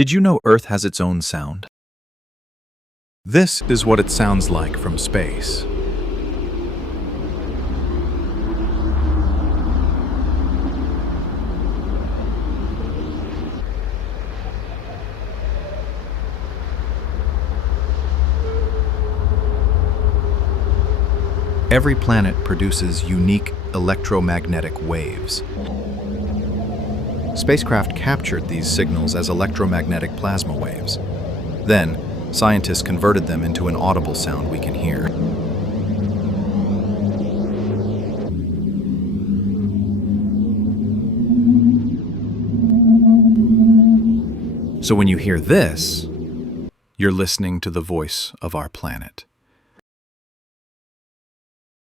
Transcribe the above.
Did you know Earth has its own sound? This is what it sounds like from space. Every planet produces unique electromagnetic waves. Spacecraft captured these signals as electromagnetic plasma waves. Then, scientists converted them into an audible sound we can hear. So when you hear this, you're listening to the voice of our planet.